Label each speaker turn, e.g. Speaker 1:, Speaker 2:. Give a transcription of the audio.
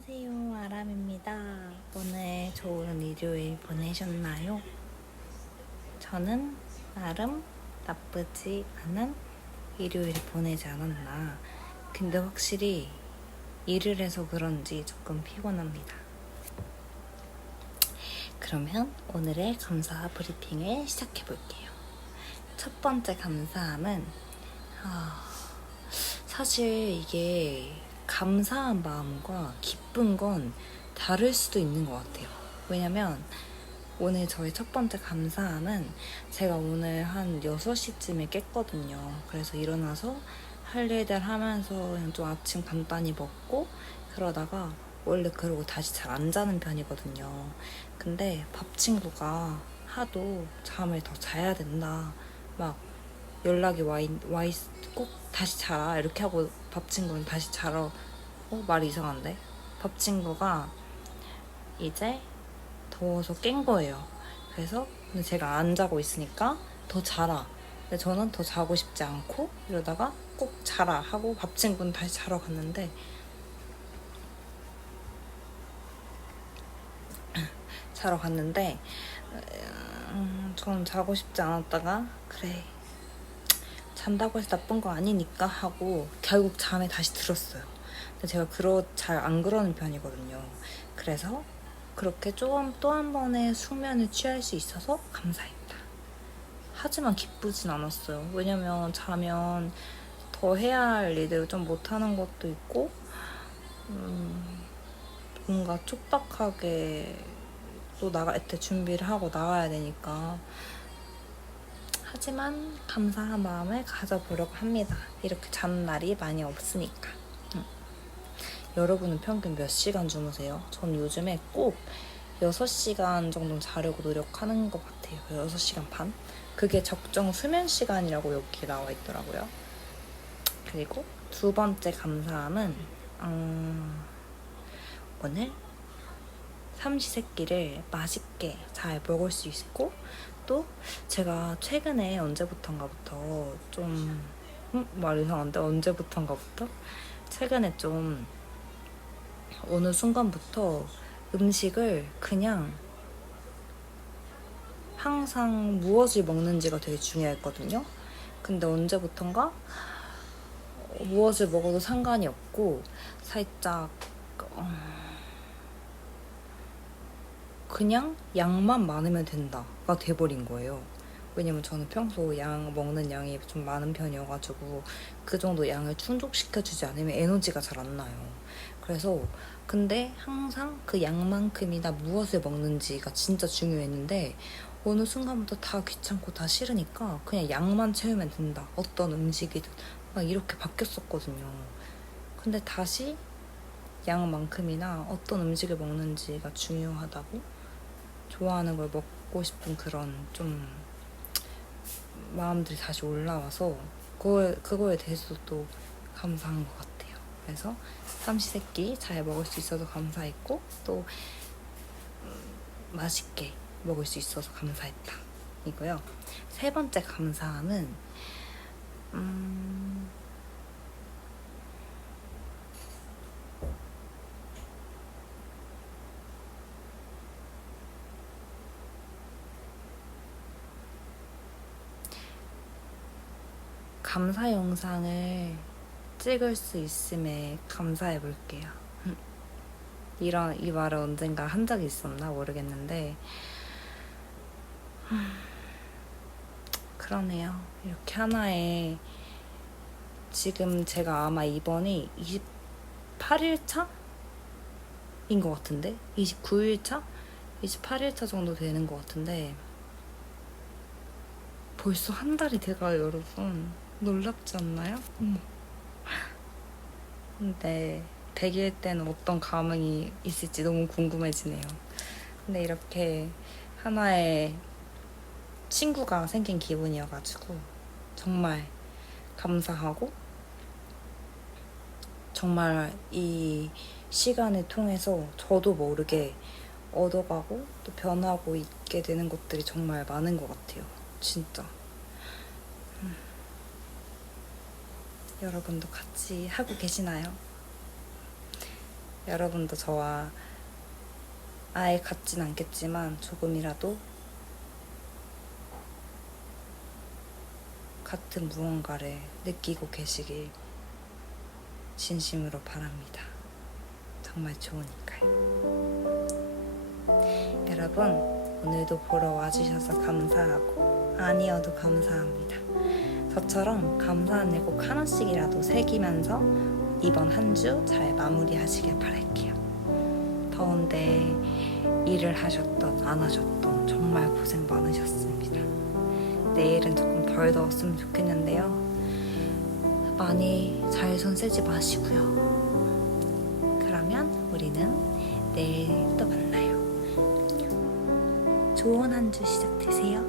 Speaker 1: 안녕하세요. 아람입니다. 오늘 좋은 일요일 보내셨나요? 저는 나름 나쁘지 않은 일요일 보내지 않았나. 근데 확실히 일을 해서 그런지 조금 피곤합니다. 그러면 오늘의 감사 브리핑을 시작해 볼게요. 첫 번째 감사함은 아, 사실 이게 감사한 마음과 기쁜 건 다를 수도 있는 것 같아요. 왜냐면 오늘 저희 첫 번째 감사함은 제가 오늘 한 6시쯤에 깼거든요. 그래서 일어나서 할 일들 하면서 그냥 좀 아침 간단히 먹고 그러다가 원래 그러고 다시 잘 안 자는 편이거든요. 근데 밥 친구가 하도 잠을 더 자야 된다. 막 연락이 와, 있, 와 있, 꼭 다시 자라. 이렇게 하고 밥 친구는 다시 자러. 어, 말이 이상한데? 밥 친구가 이제 더워서 깬 거예요. 그래서 근데 제가 안 자고 있으니까 더 자라. 근데 저는 더 자고 싶지 않고 이러다가 꼭 자라 하고 밥 친구는 다시 자러 갔는데 자러 갔는데 음, 저는 자고 싶지 않았다가 그래 잔다고 해서 나쁜 거 아니니까 하고 결국 잠에 다시 들었어요. 제가 그러 잘 안 그러는 편이거든요. 그래서 그렇게 조금 또 한 번의 숙면을 취할 수 있어서 감사했다. 하지만 기쁘진 않았어요. 왜냐면 자면 더 해야 할 일들을 좀 못하는 것도 있고 음, 뭔가 촉박하게 또 나갈 때 준비를 하고 나가야 되니까 하지만 감사한 마음을 가져보려고 합니다. 이렇게 자는 날이 많이 없으니까. 음. 여러분은 평균 몇 시간 주무세요? 전 요즘에 꼭 6시간 정도 자려고 노력하는 것 같아요. 6시간 반? 그게 적정 수면 시간이라고 여기 나와 있더라고요. 그리고 두 번째 감사함은 음, 오늘 삼시세끼를 맛있게 잘 먹을 수 있고 또 제가 최근에 언제부턴가부터 좀 음, 말 이상한데 언제부턴가부터 최근에 좀 어느 순간부터 음식을 그냥 항상 무엇을 먹는지가 되게 중요했거든요. 근데 언제부턴가 무엇을 먹어도 상관이 없고 살짝 어, 그냥 양만 많으면 된다가 돼버린 거예요. 왜냐면 저는 평소 양 먹는 양이 좀 많은 편이어가지고 그 정도 양을 충족시켜주지 않으면 에너지가 잘 안 나요. 그래서 근데 항상 그 양만큼이나 무엇을 먹는지가 진짜 중요했는데 어느 순간부터 다 귀찮고 다 싫으니까 그냥 양만 채우면 된다. 어떤 음식이든 막 이렇게 바뀌었었거든요. 근데 다시 양만큼이나 어떤 음식을 먹는지가 중요하다고 좋아하는 걸 먹고 싶은 그런 좀 마음들이 다시 올라와서 그거에, 그거에 대해서도 또 감사한 것 같아요. 그래서 삼시세끼 잘 먹을 수 있어서 감사했고 또 음, 맛있게 먹을 수 있어서 감사했다. 이고요. 세 번째 감사함은 음, 감사 영상을 찍을 수 있음에 감사해 볼게요. 이런 이 말을 언젠가 한 적이 있었나 모르겠는데 그러네요. 이렇게 하나에 지금 제가 아마 이번이 28일 차인 것 같은데 29일 차, 28일 차 정도 되는 것 같은데 벌써 한 달이 돼가요, 여러분. 놀랍지 않나요? 어머. 근데 100일 때는 어떤 감흥이 있을지 너무 궁금해지네요. 근데 이렇게 하나의 친구가 생긴 기분이어가지고 정말 감사하고 정말 이 시간을 통해서 저도 모르게 얻어가고 또 변하고 있게 되는 것들이 정말 많은 것 같아요. 진짜. 음. 여러분도 같이 하고 계시나요? 여러분도 저와 아예 같진 않겠지만 조금이라도 같은 무언가를 느끼고 계시길 진심으로 바랍니다. 정말 좋으니까요. 여러분, 오늘도 보러 와주셔서 감사하고, 아니어도 감사합니다. 저처럼 감사한 일 꼭 하나씩이라도 새기면서 이번 한 주 잘 마무리하시길 바랄게요. 더운데 일을 하셨던 안 하셨던 정말 고생 많으셨습니다. 내일은 조금 덜 더웠으면 좋겠는데요. 많이 잘 손 쓰지 마시고요. 그러면 우리는 내일 또 만나요. 좋은 한 주 시작 되세요.